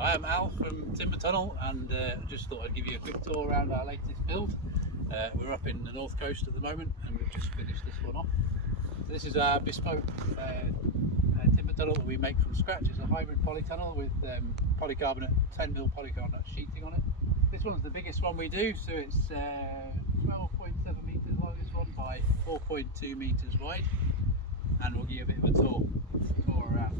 I am Al from Timbertunnel, and just thought I'd give you a quick tour around our latest build. We're up in the north coast at the moment, and we've just finished this one off. So this is our bespoke timber tunnel that we make from scratch. It's a hybrid polytunnel with polycarbonate, 10mm polycarbonate sheeting on it. This one's the biggest one we do, so it's 12.7 metres long, this one, by 4.2 metres wide, and we'll give you a bit of a tour around.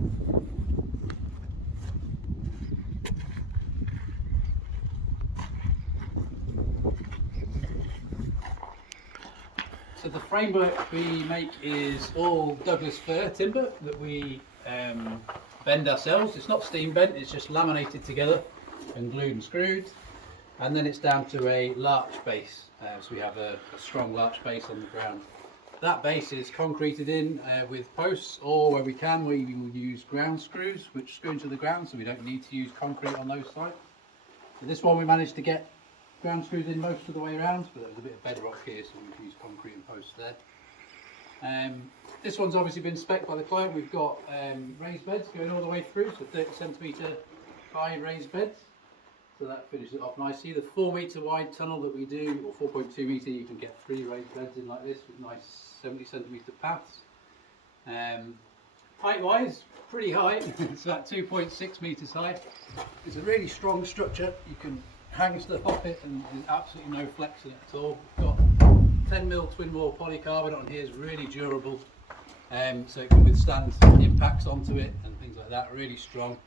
So the framework we make is all Douglas fir timber that we bend ourselves. It's not steam bent, it's just laminated together and glued and screwed. And then it's down to a larch base, so we have a strong larch base on the ground. That base is concreted in with posts, or where we can, we will use ground screws which screw into the ground, so we don't need to use concrete on those sites. So this one we managed to get ground screws in most of the way around, but there's a bit of bedrock here, so we've used concrete and posts there. This one's obviously been spec'd by the client. We've got raised beds going all the way through, so 30cm high raised beds, so that finishes it off nicely. The 4 metre wide tunnel that we do, or 4.2 metre, you can get 3 raised beds in like this with nice 70cm paths. Height wise, pretty high. It's about 2.6 metres high. It's a really strong structure. You can hang stuff off it, and there's absolutely no flex in it at all. We've got 10mm twin wall polycarbonate on here, is really durable, so it can withstand impacts onto it and things like that. Really strong.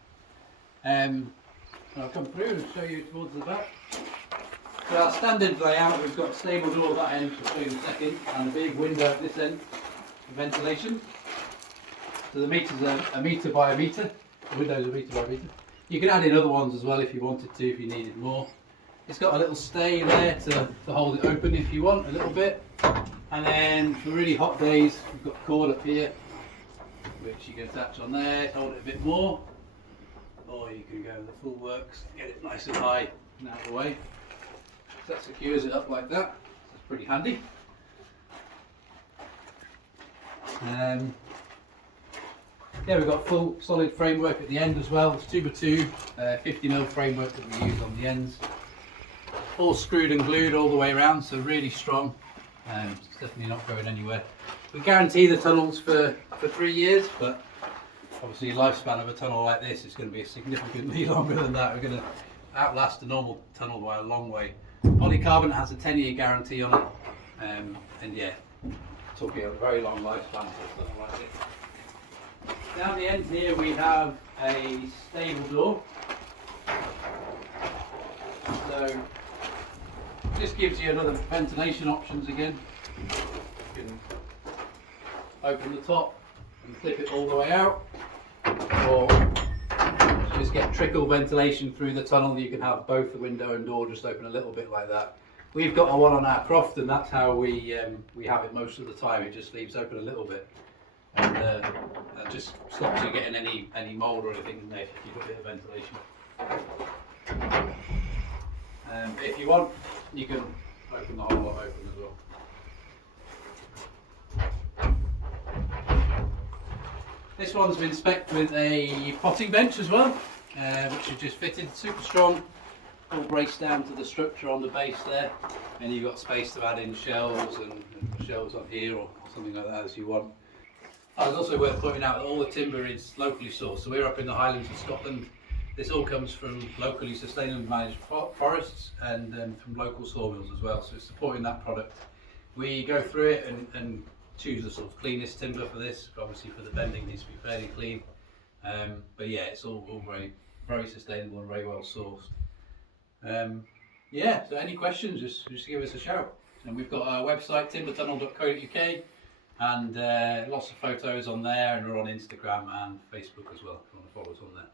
I'll come through and show you towards the back. So our standard layout, we've got a stable door at that end, I'll show you in a second, and a big window at this end for ventilation. So the meters are a metre by a metre, the window's a metre by a metre. You can add in other ones as well if you wanted to, if you needed more. It's got a little stay there to hold it open if you want a little bit. And then for really hot days, we've got a cord up here, which you can attach on there to hold it a bit more. Or you can go with the full works to get it nice and high and out of the way. So that secures it up like that. That's pretty handy. Yeah, we've got full solid framework at the end as well. It's 2x2, 50mm framework that we use on the ends. All screwed and glued all the way around, so really strong. It's definitely not going anywhere. We guarantee the tunnels for 3 years, but obviously the lifespan of a tunnel like this is going to be significantly longer than that. We're going to outlast a normal tunnel by a long way. Polycarbonate has a 10-year guarantee on it, and yeah, talking a very long lifespan for a tunnel like this. Down the end here we have a stable door. So this gives you another ventilation options again. You can open the top and flip it all the way out, or just get trickle ventilation through the tunnel. You can have both the window and door just open a little bit like that. We've got a one on our croft, and that's how we have it most of the time. It just leaves open a little bit, and that just stops you getting any mould or anything in there if you put a bit of ventilation. If you want, you can open the whole lot open as well. This one's been spec'd with a potting bench as well, which is just fitted, super strong, all braced down to the structure on the base there, and you've got space to add in shelves and shelves on here or something like that as you want. It's also worth pointing out that all the timber is locally sourced, so we're up in the Highlands of Scotland. This all comes from locally sustainably managed forests and from local sawmills as well, so it's supporting that product. We go through it and choose the sort of cleanest timber for this. Obviously for the bending it needs to be fairly clean, but yeah, it's all very, very sustainable and very well sourced. Yeah, so any questions, just give us a shout. And we've got our website, timbertunnel.co.uk, and lots of photos on there, and we're on Instagram and Facebook as well if you want to follow us on there.